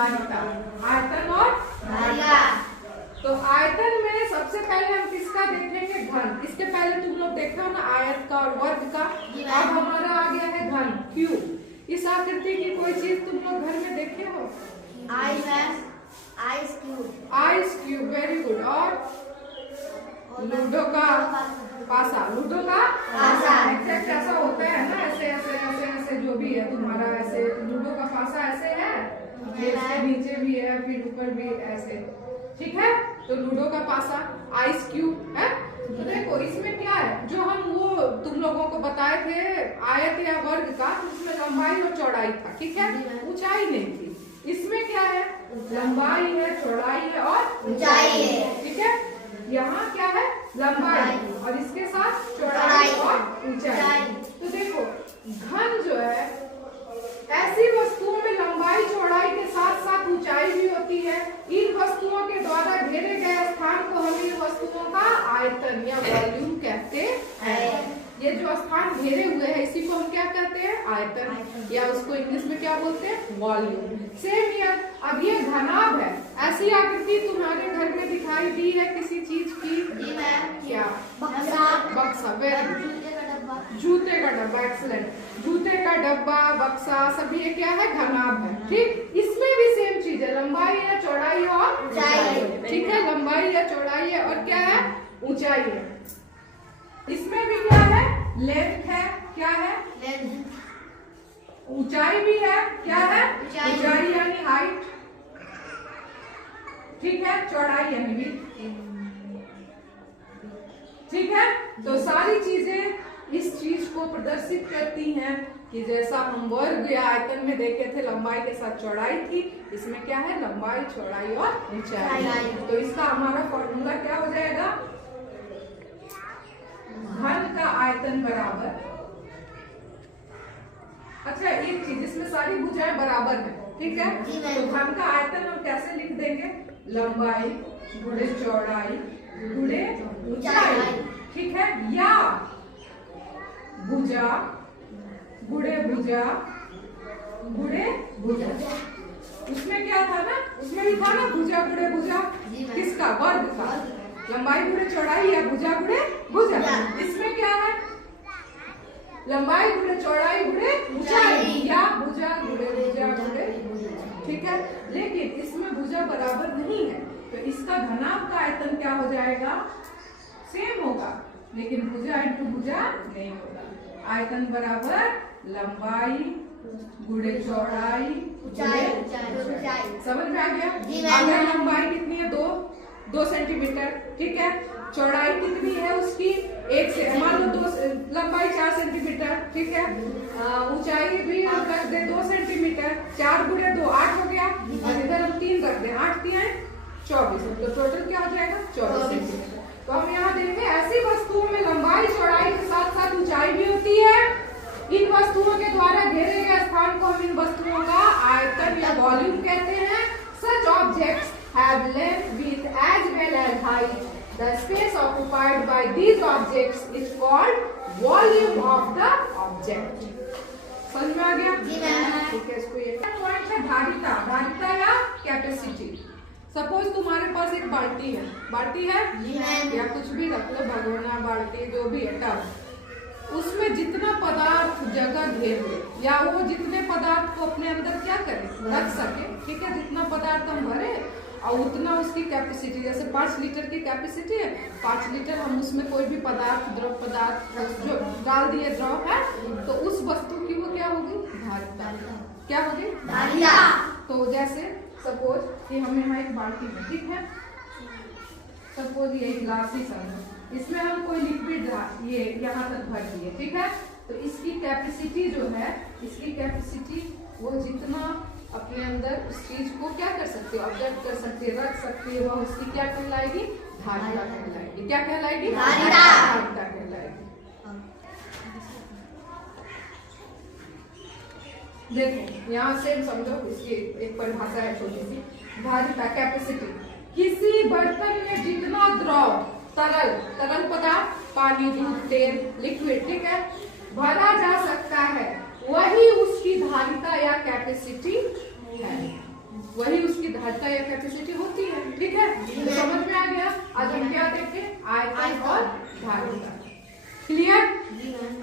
धारिता। आयतन और धारिता। तो आयतन में सबसे पहले हम किसका देखेंगे? घन। इसके पहले तुम लोग देखा ना आयत का और वर्ग का। अब हमारा आ गया है घन, क्यूब। इस आकृति की कोई चीज तुम लोग घर में देखे हो? Ice cube. Ice cube, very good. और लूडो का पासा। लूडो का पासा एग्जैक्ट ऐसा होता है ना, ऐसे ऐसे ऐसे ऐसे जो भी है तुम्हारा, ऐसे लूडो का पासा ऐसे है, इसके नीचे भी है, फिर ऊपर भी ऐसे, ठीक है। तो लूडो का पासा आइस क्यूब है। तो देखो इसमें क्या है, जो हम वो तुम लोगों को बताए थे आयत या वर्ग का, उसमें लंबाई और चौड़ाई था, ठीक है, ऊंचाई नहीं थी। इसमें क्या है? लंबाई है, चौड़ाई है और ऊंचाई है, ठीक है। यहाँ क्या है? लंबाई और इसके साथ चौड़ाई और ऊंचाई। तो देखो घन जो है, ऐसी वस्तुओं में लंबाई चौड़ाई के साथ साथ ऊंचाई भी होती है। इन वस्तुओं के द्वारा घेरे गए स्थान को हम इन वस्तुओं का आयतन या वॉल्यूम कहते हैं। ये जो स्थान घेरे हुए हैं इसी को हम क्या कहते हैं? आयतन, या उसको इंग्लिश में क्या बोलते हैं? वॉल्यूम। Same here. अब ये घनाभ है। ऐसी आकृति तुम्हारे घर में दिखाई दी है किसी चीज की? क्या? बक्सा। Very good. जूते का डब्बा, एक्सीलेंट। जूते का डब्बा, बक्सा, सभी ये क्या है? घनाभ है, ठीक। इसमें भी सेम चीज है, लंबाई है, चौड़ाई और ऊंचाई, ठीक है। लंबाई है, चौड़ाई है और क्या है? ऊंचाई है। इसमें भी क्या है? लेंथ है। क्या है? लेंथ। ऊंचाई भी है। क्या है? ऊंचाई यानी हाइट, ठीक है। चौड़ाई यानी विड्थ, ठीक है। तो सारी चीजें इस चीज को प्रदर्शित करती हैं कि जैसा हम वर्ग या आयतन में देखे थे लंबाई के साथ चौड़ाई थी, इसमें क्या है? लंबाई, चौड़ाई और ऊंचाई। तो इसका हमारा फॉर्मूला क्या हो जाएगा? घन का आयतन बराबर, अच्छा एक चीज, इसमें सारी भुजाएं बराबर है, ठीक है। तो घन का आयतन हम कैसे लिख देंगे? लंबाई गुणे चौड़ाई गुणे ऊंचाई, ठीक है। या भुजा गुणे भुजा गुणे भुजा। उसमें क्या था ना, उसमें भी था ना भुजा गुणे भुजा, किसका? वर्ग का। लंबाई गुणे चौड़ाई या भुजा गुणे भुजा। इसमें क्या है? लंबाई गुणे चौड़ाई गुणे ऊंचाई, या भुजा गुणे भुजा गुणे भुजा, ठीक है। लेकिन इसमें भुजा बराबर नहीं है, तो इसका घनाभ का आयतन क्या हो जाएगा? सेम होगा, लेकिन भुजा इंटू भुजा नहीं होगा। आयतन बराबर लंबाई गुणे चौड़ाई ऊंचाई। समझ में आ गया? अगर लंबाई कितनी है? 2 सेंटीमीटर, ठीक है। चौड़ाई कितनी है उसकी? 1 से, मान लो 2, लंबाई 4 सेंटीमीटर, ठीक है। ऊंचाई भी हम रख दे 2 सेंटीमीटर, 4 गुणे 2 8 हो गया, और इधर हम 3 रख दे, 8 3 24, तो टोटल क्या हो जाएगा? 24 सेंटीमीटर। तो हम यहाँ देखें ऐसी वस्तुओं में लंबाई चौड़ाई के साथ साथ ऊंचाई भी होती है। इन वस्तुओं के द्वारा घेरे गए स्थान को हम इन वस्तुओं का आयतन या वॉल्यूम कहते हैं। Such objects have length, width as well as height. The space occupied by these objects is called volume of the object. समझ में आ गया? ठीक है। इसको ये पॉइंट है धारिता। धारिता या कैपेसिटी। सपोज तुम्हारे पास एक बाल्टी है, बाल्टी है या कुछ भी रख लो, भगोना, बाल्टी, जो भी है, टब। उसमें जितना पदार्थ जगह घेर ले, या वो जितने पदार्थ को अपने अंदर क्या करे? रख सके, ठीक है। जितना पदार्थ हम भरे और उतना उसकी कैपेसिटी, जैसे 5 लीटर की कैपेसिटी है, 5 लीटर हम उसमें कोई भी पदार्थ, द्रव पदार्थ जो डाल दिए, द्रव है, तो उस वस्तु की वो क्या होगी? धारिता। क्या होगी? धारिता। तो जैसे सपोज कि हम यहाँ एक बाल्टी में, ठीक है, सपोज ये ग्लास ही समझो, इसमें हम कोई लिक्विड ये यहाँ तक भर दिए, ठीक है। तो इसकी कैपेसिटी जो है, इसकी कैपेसिटी वो जितना अपने अंदर उस चीज को क्या कर सकती है? ऑब्जर्व कर सकती है, रख सकती है, वह उसकी क्या कहलाएगी? धारिता कहलाएगी। क्या कहलाएगी? धारिता कहलाएगी। देखो यहाँ से समझो, इसकी एक परिभाषा है छोटी सी। धारिता, कैपेसिटी, किसी बर्तन में जितना द्रव, तरल पदार्थ, पानी, दूध, तेल, लिक्विड, ठीक है, भरा जा सकता है, वही उसकी धारिता या कैपेसिटी है। वही उसकी धारिता या कैपेसिटी होती है। ठीक है, तो समझ में आ गया। आज हम क्या देखे, आयतन और धारिता। Clear,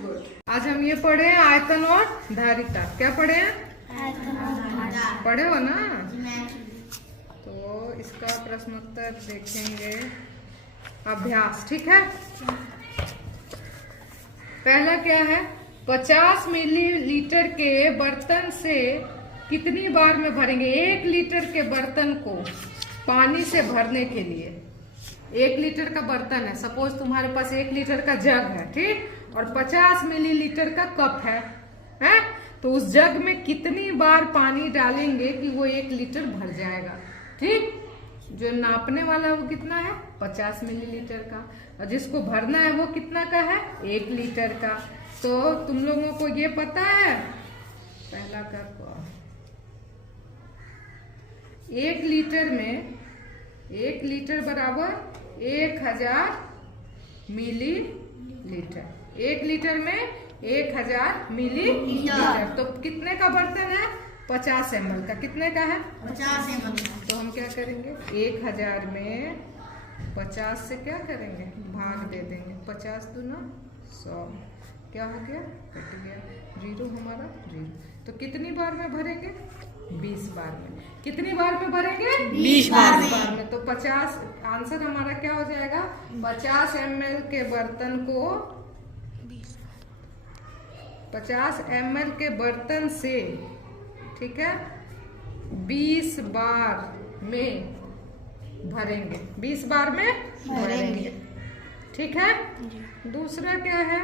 good. आज हम ये पढ़े हैं आयतन और धारिता। क्या पढ़े हैं, पढ़े हो ना। तो इसका प्रश्नोत्तर देखेंगे, अभ्यास। ठीक है, पहला क्या है, 50 मिलीलीटर के बर्तन से कितनी बार में भरेंगे। 1 लीटर के बर्तन को पानी से भरने के लिए, 1 लीटर का बर्तन है, सपोज तुम्हारे पास 1 लीटर का जग है, ठीक, और 50 मिलीलीटर का कप है, तो उस जग में कितनी बार पानी डालेंगे कि वो 1 लीटर भर जाएगा। ठीक, जो नापने वाला है वो कितना है, 50 मिलीलीटर का, और जिसको भरना है वो कितना का है, 1 लीटर का। तो तुम लोगों को ये पता है, पहला का 1 लीटर में, 1 लीटर बराबर 1000 मिलीलीटर। 1 लीटर में 1000 मिलीलीटर, तो कितने का बर्तन है, 50 ml का। कितने का है, 50 ml। तो हम क्या करेंगे, 1000 में 50 से क्या करेंगे, भाग दे देंगे। 50 दूना 100, क्या हो गया, कट गया, 0 हमारा 0। तो कितनी बार में भरेंगे, 20 बार में। कितनी बार में भरेंगे, 20 बार में। तो 50, आंसर हमारा क्या हो जाएगा, 50 ml के बर्तन को, 50 ml के बर्तन से, ठीक है, 20 बार में भरेंगे, 20 बार में भरेंगे। ठीक है, दूसरा क्या है,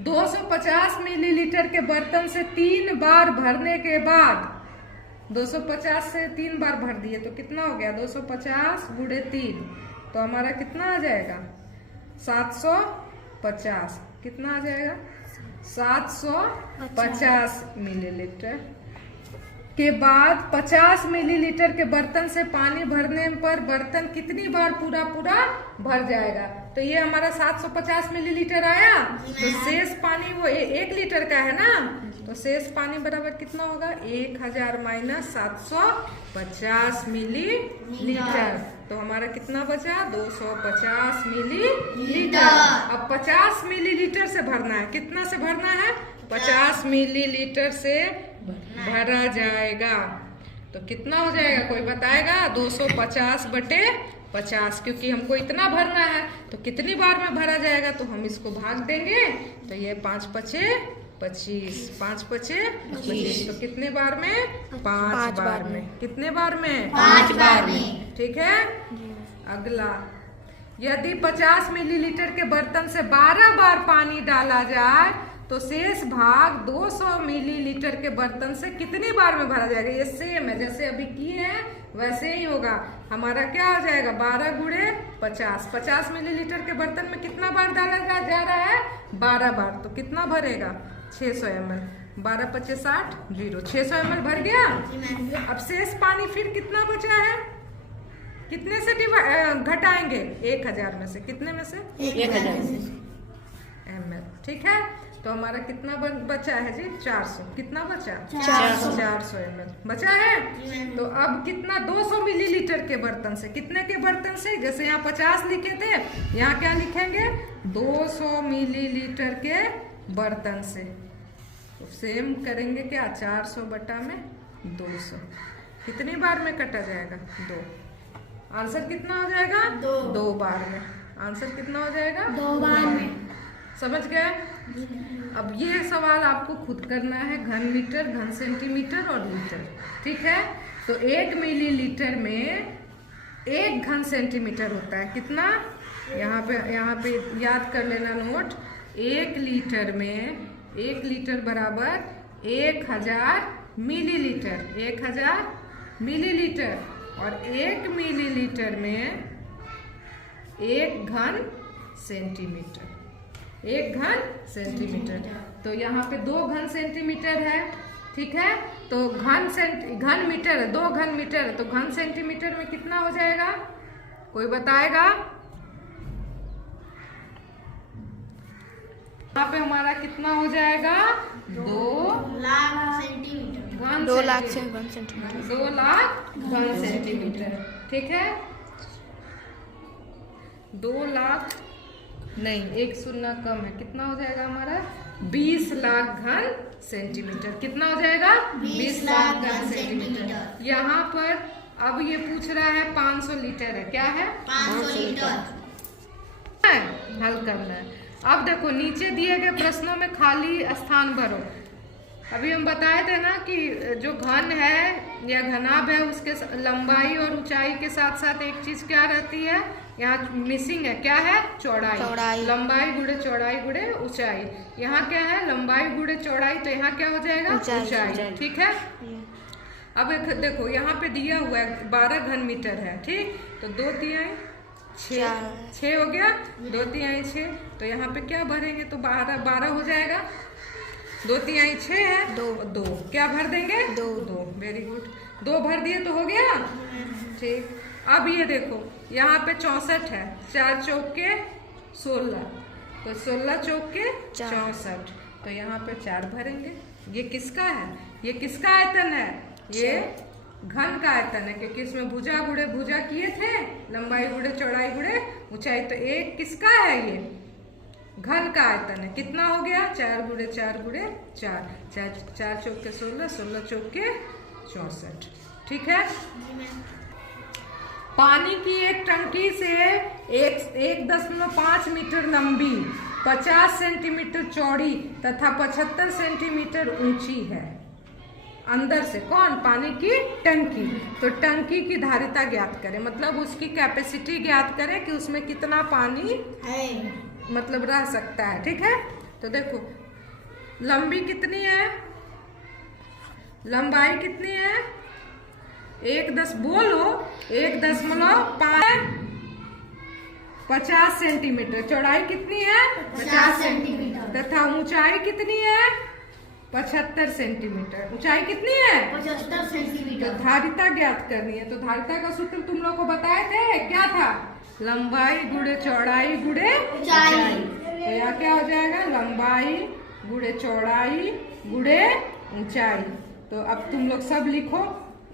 250 मिलीलीटर के बर्तन से 3 बार भरने के बाद, 250 से 3 बार भर दिए तो कितना हो गया, 250 गुणे 3, तो हमारा कितना आ जाएगा, 750। कितना आ जाएगा, 750 मिलीलीटर के बाद 50 मिलीलीटर के बर्तन से पानी भरने पर बर्तन कितनी बार पूरा भर जाएगा। तो ये हमारा 750 मिलीलीटर आया, तो शेष पानी वो 1 लीटर का है ना, तो शेष पानी बराबर कितना होगा, 1000 माइनस 750 मिलीलीटर। तो हमारा कितना बचा, 250 मिलीलीटर। अब 50 मिलीलीटर से भरना है, कितना से भरना है, 50 मिलीलीटर से भरा जाएगा। तो कितना हो जाएगा, कोई बताएगा, 250 बटे 50, क्योंकि हमको इतना भरना है, तो कितनी बार में भरा जाएगा, तो हम इसको भाग देंगे। तो ये 5 पचे 25, 5 पचे 25, तो कितने बार में, 5 बार में। कितने बार में, 5 बार में। ठीक है, अगला, यदि 50 मिलीलीटर के बर्तन से 12 बार पानी डाला जाए तो शेष भाग 200 मिलीलीटर के बर्तन से कितनी बार में भरा जाएगा। ये सेम है, जैसे अभी किए हैं वैसे ही होगा। हमारा क्या हो जाएगा, 12 गुणे 50, 50 मिलीलीटर के बर्तन में कितना बार डाला जा रहा है, 12 बार, तो कितना भरेगा, 600 ml। 12 पचे 60, 0, 600 ml भर गया। अब शेष पानी फिर कितना बचा है, कितने से घटाएंगे, 1000 में से, कितने में से, 1000 ml। ठीक है, तो हमारा कितना बचा है जी, 400। कितना बचा, 400 ml बचा है। तो अब कितना, 200 मिलीलीटर के बर्तन से, कितने के बर्तन से, जैसे यहाँ 50 लिखे थे, यहाँ क्या लिखेंगे, 200 मिलीलीटर के बर्तन से। तो सेम करेंगे क्या, 400 बटा में 200, कितनी बार में कटा जाएगा, 2। आंसर कितना हो जाएगा, 2 बार में। आंसर कितना हो जाएगा, 2 बार में। समझ गए। अब ये सवाल आपको खुद करना है, घन मीटर, घन सेंटीमीटर और लीटर। ठीक है, तो 1 मिलीलीटर में 1 घन सेंटीमीटर होता है। कितना, यहाँ पे याद कर लेना नोट, 1 लीटर में, 1 लीटर बराबर 1000 मिलीलीटर, 1000 मिलीलीटर, और 1 मिलीलीटर में 1 घन सेंटीमीटर, 1 घन सेंटीमीटर। तो यहाँ पे 2 घन सेंटीमीटर है। ठीक है, तो घन मीटर है, 2 घन मीटर है, तो घन सेंटीमीटर में कितना हो जाएगा, कोई बताएगा। यहाँ पे हमारा कितना हो जाएगा, 2 लाख सेंटीमीटर। घन 2 लाख से घन सेंटीमीटर। 2 लाख घन सेंटीमीटर। ठीक है, 2 लाख नहीं, 1 शून्य कम है, कितना हो जाएगा हमारा 20 लाख घन सेंटीमीटर। कितना हो जाएगा 20 लाख घन सेंटीमीटर। यहाँ पर अब ये पूछ रहा है 500 लीटर है, क्या है 500 लीटर। हल करना है। अब देखो नीचे दिए गए प्रश्नों में खाली स्थान भरो। अभी हम बताए थे ना कि जो घन है या घनाभ है उसके लंबाई और ऊंचाई के साथ साथ एक चीज क्या रहती है, यहाँ मिसिंग है, क्या है चौड़ाई। लंबाई गुणे चौड़ाई गुणे ऊंचाई। यहाँ क्या है लंबाई गुणे चौड़ाई, तो यहाँ क्या हो जाएगा ऊंचाई। ठीक है, अब देखो यहाँ पे दिया हुआ है 12 घन मीटर है। ठीक, तो 2 तिहाई 6 हो गया, 2 तिहाई 6, तो यहाँ पे क्या भरेंगे तो 12 हो जाएगा। 2 तिहाई 6 है, 2 क्या भर देंगे 2। वेरी गुड, 2 भर दिए तो हो गया। ठीक, अब ये देखो यहाँ पे 64 है, 4 चौके 16, तो 16 चौके 64, तो यहाँ पे 4 भरेंगे। ये किसका है, ये किसका आयतन है, ये घन का आयतन है, क्योंकि इसमें भुजा गुणे भुजा किए थे, लंबाई गुणे चौड़ाई गुणे ऊंचाई, तो एक किसका है, ये घन का आयतन है। कितना हो गया 4 गुणे 4 गुणे 4, 4 चौके 16, 16 चौके 64। ठीक है, पानी की एक टंकी से 1.5 मीटर लंबी, 50 सेंटीमीटर चौड़ी तथा 75 सेंटीमीटर ऊंची है। अंदर से कौन, पानी की टंकी। तो टंकी की धारिता ज्ञात करें, मतलब उसकी कैपेसिटी ज्ञात करें कि उसमें कितना पानी है, मतलब रह सकता है। ठीक है, तो देखो लंबी कितनी है, लंबाई कितनी है 50 सेंटीमीटर, चौड़ाई कितनी है 50 सेंटीमीटर, तथा ऊंचाई कितनी है 75 सेंटीमीटर। ऊंचाई कितनी है 75 सेंटीमीटर। तो धारिता ज्ञात करनी है, तो धारिता का सूत्र तुम लोग को बताए थे, क्या था, लंबाई गुणे चौड़ाई गुणे ऊंचाई। तो यहाँ क्या हो जाएगा लंबाई गुणे चौड़ाई गुणे ऊंचाई। तो अब तुम लोग सब लिखो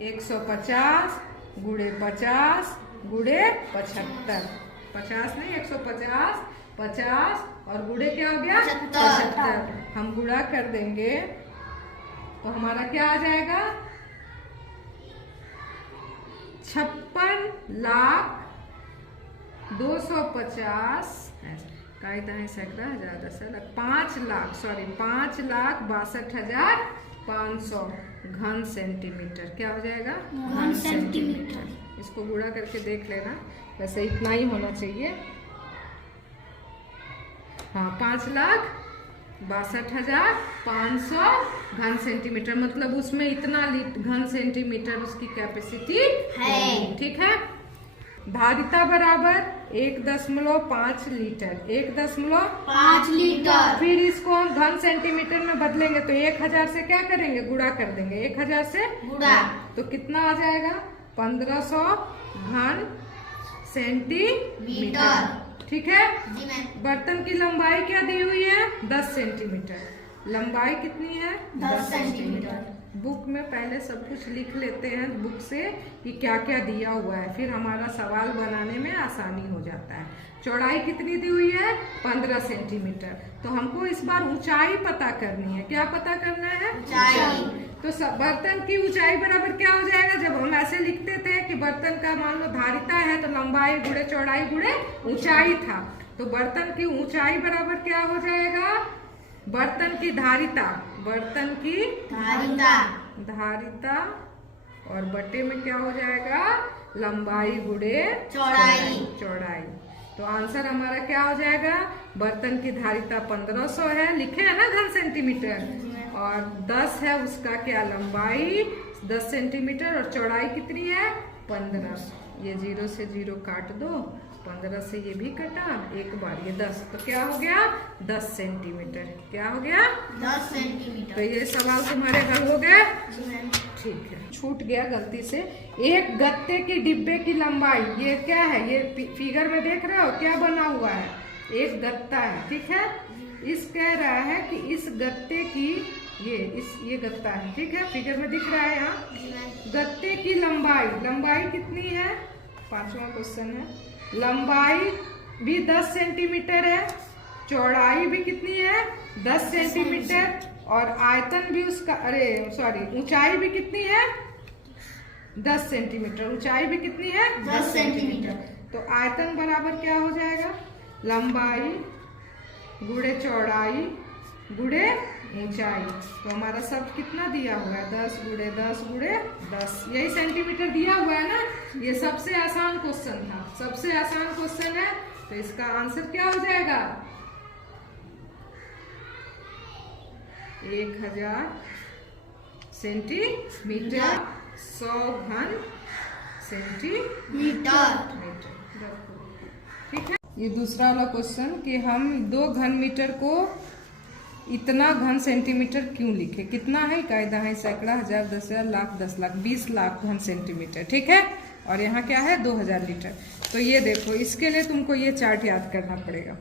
150 गुणे 50 गुणे 75, 50 नहीं 150, 50 और गुणे क्या हो गया 75। हम गुणा कर देंगे तो हमारा क्या आ जाएगा 56,250 सैकड़ा हजार 5,62,500 घन सेंटीमीटर। क्या हो जाएगा घन सेंटीमीटर। इसको गुणा करके देख लेना, वैसे इतना ही होना चाहिए। हाँ 5,62,500 घन सेंटीमीटर, मतलब उसमें इतना घन सेंटीमीटर उसकी कैपेसिटी है। ठीक है, धारिता बराबर 1.5 लीटर, 1.5 लीटर। फिर इसको हम घन सेंटीमीटर में बदलेंगे तो 1000 से क्या करेंगे गुणा कर देंगे, 1000 से गुणा, तो कितना आ जाएगा 1500 घन सेंटीमीटर। ठीक है, बर्तन की लंबाई क्या दी हुई है 10 सेंटीमीटर, लंबाई कितनी है 10 सेंटीमीटर। बुक में पहले सब कुछ लिख लेते हैं बुक से कि क्या क्या दिया हुआ है, फिर हमारा सवाल बनाने में आसानी हो जाता है। चौड़ाई कितनी दी हुई है 15 सेंटीमीटर, तो हमको इस बार ऊंचाई पता करनी है। क्या पता करना है ऊंचाई। तो बर्तन की ऊंचाई बराबर क्या हो जाएगा, जब हम ऐसे लिखते थे कि बर्तन का मान लो धारिता है तो लंबाई गुणे चौड़ाई गुणे ऊंचाई था, तो बर्तन की ऊंचाई बराबर क्या हो जाएगा बर्तन की धारिता, बर्तन की धारिता और बटे में क्या हो जाएगा लंबाई गुणे चौड़ाई। तो आंसर हमारा क्या हो जाएगा, बर्तन की धारिता 1500 है, लिखे है ना घन सेंटीमीटर, और 10 है उसका क्या लंबाई 10 सेंटीमीटर और चौड़ाई कितनी है 15। ये 0 से 0 काट दो, 15 से ये भी कटा, एक बार ये 10, तो क्या हो गया 10 सेंटीमीटर। क्या हो गया 10 सेंटीमीटर। तो ये सवाल तुम्हारे हल हो गए। ठीक है, छूट गया गलती से। एक गत्ते की डिब्बे की लंबाई, ये क्या है, ये फिगर में देख रहे हो क्या बना हुआ है, एक गत्ता है। ठीक है, इस कह रहा है कि इस गत्ते की ये गत्ता है, ठीक है, फिगर में दिख रहा है यहाँ। जी मैम। गत्ते की लंबाई कितनी है? 5वां क्वेश्चन है। लंबाई भी 10 सेंटीमीटर है, चौड़ाई भी कितनी है? 10 सेंटीमीटर, और आयतन भी उसका ऊंचाई भी कितनी है? 10 सेंटीमीटर। ऊंचाई भी कितनी है? 10 सेंटीमीटर। तो आयतन बराबर क्या हो जाएगा? लंबाई गुणे चौड़ाई गुणे ऊंचाई। तो हमारा सब कितना दिया हुआ है? 10 गुणे 10 गुणे 10, यही सेंटीमीटर दिया हुआ है ना। ये सबसे आसान क्वेश्चन था, सबसे आसान क्वेश्चन है। तो इसका आंसर क्या हो जाएगा? 1000 सेंटीमीटर, 100 घन सेंटीमीटर। ठीक है। ये दूसरा वाला क्वेश्चन कि हम 2 घन मीटर को इतना घन सेंटीमीटर क्यों लिखे? कितना है? कायदा है सैकड़ा, हजार, 10,000, लाख, 10 लाख, 20 लाख घन सेंटीमीटर, ठीक है। और यहाँ क्या है? 2000 लीटर। तो ये देखो, इसके लिए तुमको ये चार्ट याद करना पड़ेगा।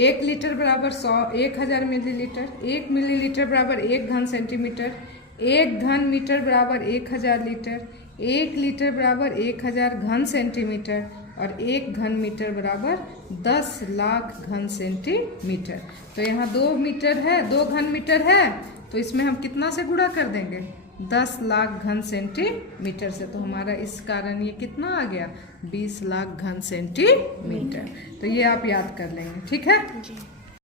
1 लीटर बराबर 1000 मिलीलीटर, 1 मिलीलीटर बराबर 1 घन सेंटीमीटर, 1 घन मीटर बराबर 1000 लीटर, 1 लीटर बराबर 1000 घन सेंटीमीटर, और 1 घन मीटर बराबर 10 लाख घन सेंटीमीटर। तो यहाँ 2 मीटर है, 2 घन मीटर है, तो इसमें हम कितना से गुणा कर देंगे? 10 लाख घन सेंटीमीटर से। तो हमारा इस कारण ये कितना आ गया? 20 लाख घन सेंटीमीटर। तो ये आप याद कर लेंगे, ठीक है।